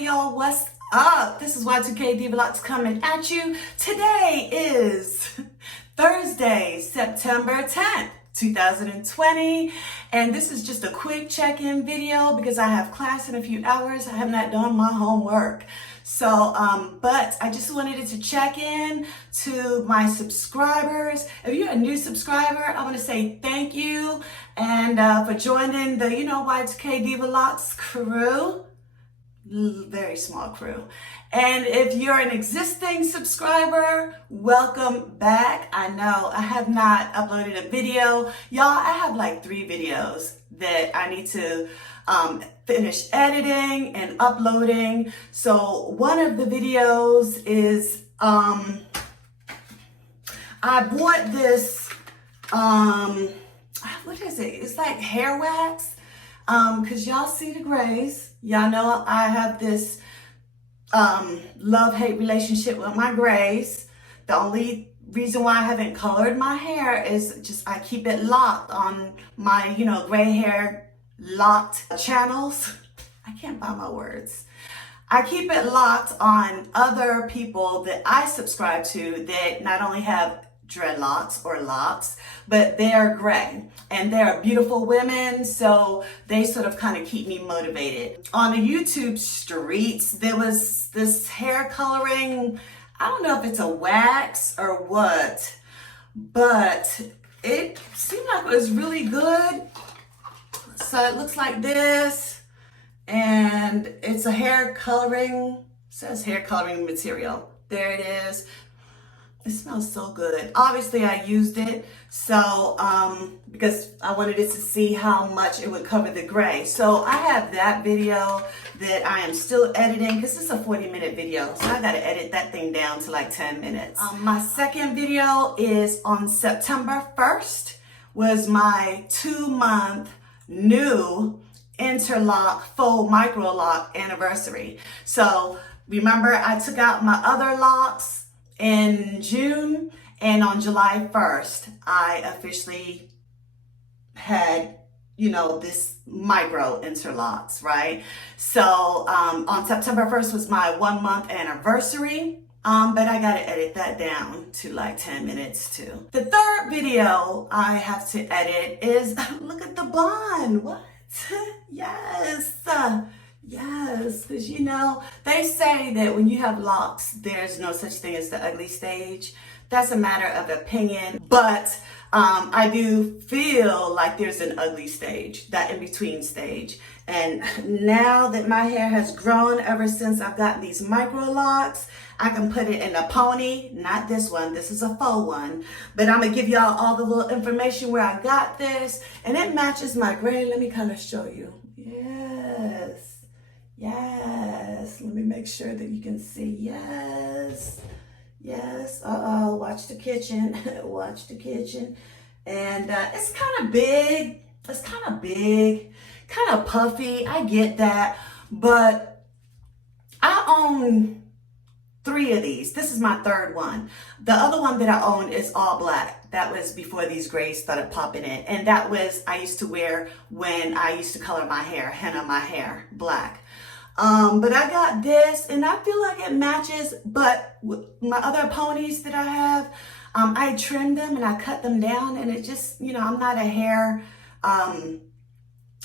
Hey y'all, what's up? This is Y2K Vlogs coming at you. Today is Thursday, September 10th, 2020. And this is just a quick check-in video because I have class in a few hours. I have not done my homework. So, but I just wanted to check in to my subscribers. If you're a new subscriber, I want to say thank you and for joining the, Y2K Vlogs crew. Very small crew. And if you're an existing subscriber, welcome back. I know I have not uploaded a video. Y'all, I have like 3 videos that I need to finish editing and uploading. So one of the videos is I bought this what is it? It's like hair wax. Cause y'all see the grays. Y'all know I have this love-hate relationship with my grays. The only reason why I haven't colored my hair is just I keep it locked on my, gray hair locked channels. I can't find my words. I keep it locked on other people that I subscribe to that not only have dreadlocks or locks, but they're gray and they're beautiful women, so they sort of kind of keep me motivated. On the YouTube streets, there was this hair coloring, I don't know if it's a wax or what, but it seemed like it was really good. So it looks like this, and it's a hair coloring, it says hair coloring material. There it is. It smells so good. Obviously, I used it so because I wanted it to see how much it would cover the gray. So I have that video that I am still editing because it's a 40-minute video. So I got to edit that thing down to like 10 minutes. My second video is on September 1st, was my 2-month new interlock faux micro lock anniversary. So remember, I took out my other locks in June, and on July 1st, I officially had, this micro interlocks, right? So on September 1st was my 1-month anniversary, but I gotta edit that down to like 10 minutes too. The third video I have to edit is, look at the blonde, what? Yes. Yes, because they say that when you have locks, there's no such thing as the ugly stage. That's a matter of opinion, but I do feel like there's an ugly stage, that in-between stage. And now that my hair has grown ever since I've gotten these Microlocks, I can put it in a pony, not this one, this is a faux one, but I'm gonna give y'all all the little information where I got this, and it matches my gray. Let me kind of show you. Yes. Yes, let me make sure that you can see. Yes, yes. Watch the kitchen. Watch the kitchen. And it's kind of big. It's kind of big, kind of puffy. I get that. But I own 3 of these. This is my 3rd one. The other one that I own is all black. That was before these grays started popping in. And that was, I used to wear when I used to color my hair, henna my hair black. But I got this and I feel like it matches, but with my other ponies that I have, I trimmed them and I cut them down, and it just, I'm not a hair, I'm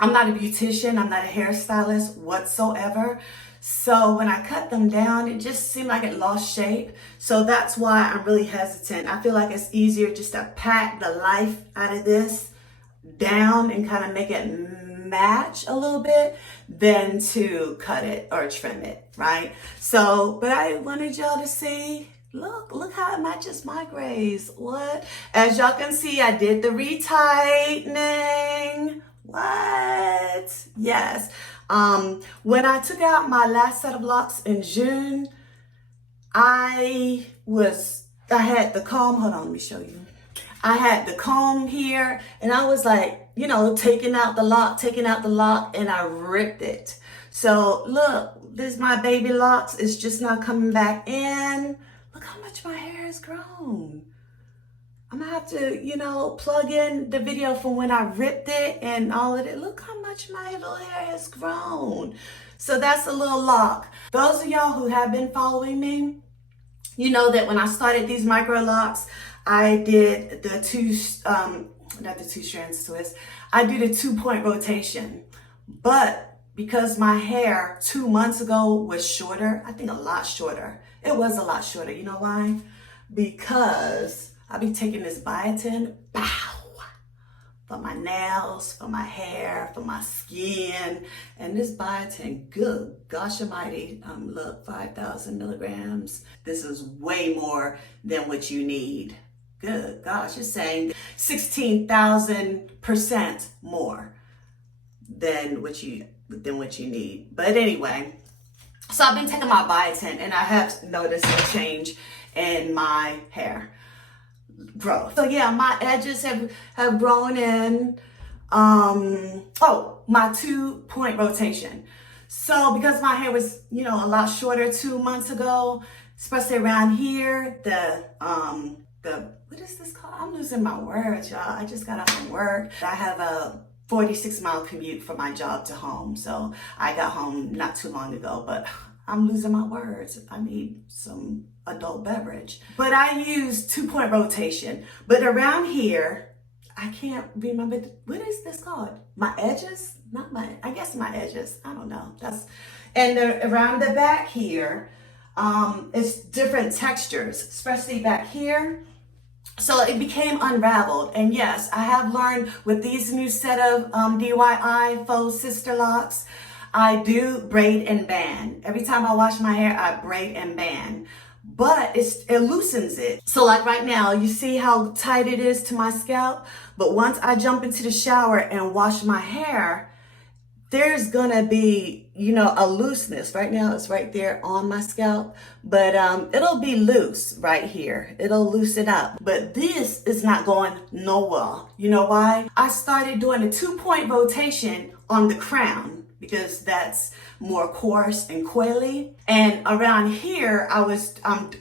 not a beautician, I'm not a hairstylist whatsoever. So when I cut them down, it just seemed like it lost shape. So that's why I'm really hesitant. I feel like it's easier just to pack the life out of this down and kind of make it match a little bit than to cut it or trim it, right? So, but I wanted y'all to see, look how it matches my grays. What? As y'all can see, I did the retightening. What? Yes. When I took out my last set of locks in June, I had the comb, hold on, let me show you. I had the comb here, and I was like, taking out the lock, and I ripped it. So look, this is my baby locks. It's just not coming back in. Look how much my hair has grown. I'm gonna have to, plug in the video from when I ripped it and all of it. Look how much my little hair has grown. So that's a little lock. Those of y'all who have been following me, you know that when I started these micro locks, I did the not the two strands twist. I did a 2-point rotation. But because my hair 2 months ago was shorter, I think a lot shorter. It was a lot shorter. You know why? Because I be taking this biotin, for my nails, for my hair, for my skin. And this biotin, good gosh almighty, look, 5,000 milligrams. This is way more than what you need. Good gosh, it's saying 16,000% more than what you need. But anyway, so I've been taking my biotin and I have noticed a change in my hair growth. So yeah, my edges have grown in. Oh, my 2-point rotation. So because my hair was, you know, a lot shorter 2 months ago, especially around here, the what is this called? I'm losing my words, y'all. I just got off from work. I have a 46-mile commute from my job to home. So I got home not too long ago, but I'm losing my words. I need some adult beverage. But I use 2-point rotation. But around here, I can't remember, what is this called? My edges? I guess my edges. I don't know. Around the back here, it's different textures, especially back here. So it became unraveled. And yes, I have learned with these new set of DIY faux sister locks, I do braid and band. Every time I wash my hair, I braid and band. But it loosens it. So like right now, you see how tight it is to my scalp? But once I jump into the shower and wash my hair, there's gonna be, you know, a looseness. Right now it's right there on my scalp, but it'll be loose right here. It'll loosen up. But this is not going nowhere. You know why? I started doing a 2-point rotation on the crown because that's more coarse and coily. And around here, I'm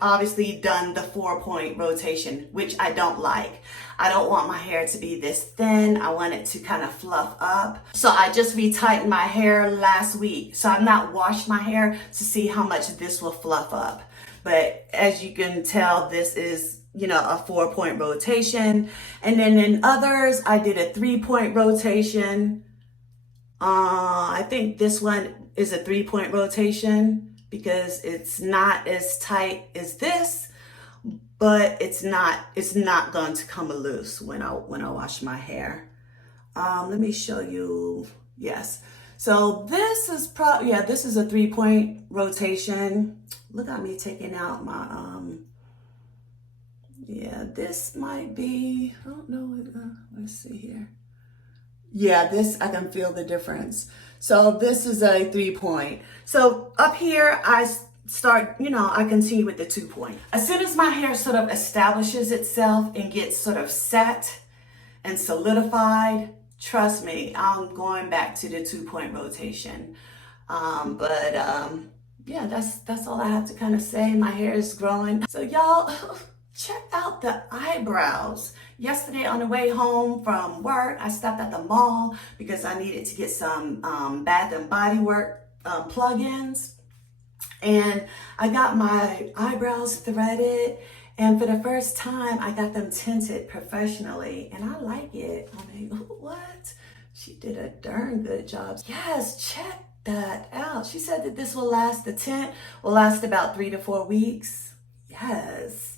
obviously done the 4-point rotation, which I don't like. I don't want my hair to be this thin. I want it to kind of fluff up. So I just retightened my hair last week. So I've not washed my hair to see how much this will fluff up. But as you can tell, this is, you know, a 4-point rotation. And then in others, I did a 3-point rotation. I think this one is a 3-point rotation because it's not as tight as this, but it's not going to come loose when I wash my hair. Let me show you. Yes. So this is this is a 3-point rotation. Look at me taking out my this might be, I don't know, let's see here. Yeah, this, I can feel the difference. So this is a 3-point. So up here, I start, you know, I continue with the 2-point. As soon as my hair sort of establishes itself and gets sort of set and solidified, trust me, I'm going back to the 2-point rotation. Yeah, that's all I have to kind of say. My hair is growing. So y'all, check out the eyebrows. Yesterday on the way home from work, I stopped at the mall because I needed to get some Bath and Body Works plugins. And I got my eyebrows threaded. And for the first time, I got them tinted professionally. And I like it. I mean, what? She did a darn good job. Yes, check that out. She said that this will last, the tint will last about 3 to 4 weeks. Yes.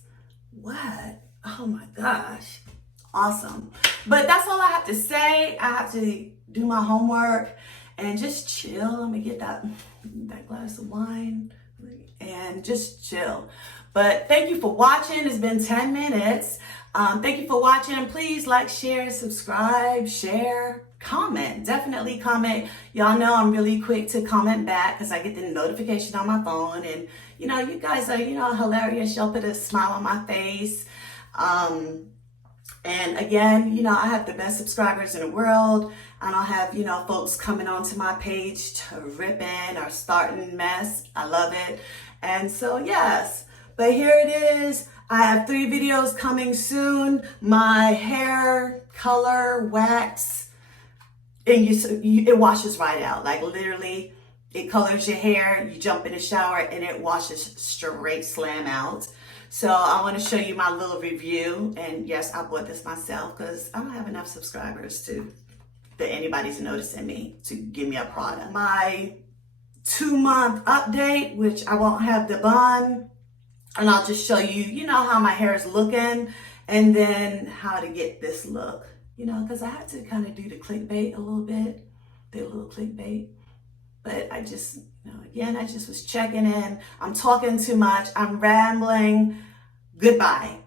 What? Oh my gosh. Awesome. But that's all I have to say. I have to do my homework and just chill. I'm gonna get that glass of wine and just chill. But thank you for watching. It's been 10 minutes. Thank you for watching. Please like, share, subscribe, share, comment. Definitely comment. Y'all know I'm really quick to comment back because I get the notification on my phone. And, you know, you guys are, you know, hilarious. Y'all put a smile on my face. And again, you know, I have the best subscribers in the world. I don't have, you know, folks coming onto my page to rip in or starting mess. I love it. And so, yes, but here it is. I have 3 videos coming soon. My hair color wax, and it washes right out. Like literally, It colors your hair, you jump in the shower, and it washes straight slam out. So I want to show you my little review. And yes, I bought this myself because I don't have enough subscribers that anybody's noticing me to give me a product. My 2-month update, which I won't have the bun, and I'll just show you, you know, how my hair is looking, and then how to get this look, you know, because I had to kind of do the clickbait a little bit, the little clickbait. But I just, you know, again, I just was checking in. I'm talking too much. I'm rambling. Goodbye.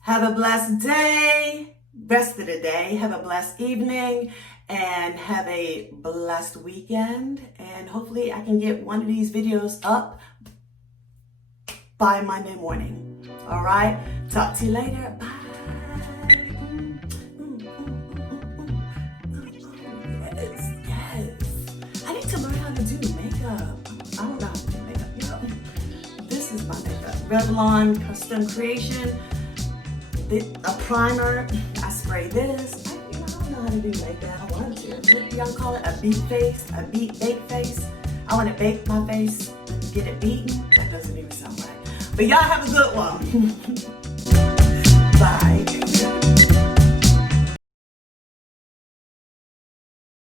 Have a blessed day, rest of the day. Have a blessed evening, and have a blessed weekend. And hopefully I can get one of these videos up by Monday morning. All right. Talk to you later. Bye. I need to learn how to do makeup. I don't know how to do makeup. You know, this is my makeup. Revlon Custom Creation. A primer. I spray this. I don't know how to do makeup. I want to. What do y'all call it? A beat face? A baked face? I want to bake my face. Get it beaten. That doesn't even sound right. But y'all have a good one. Bye.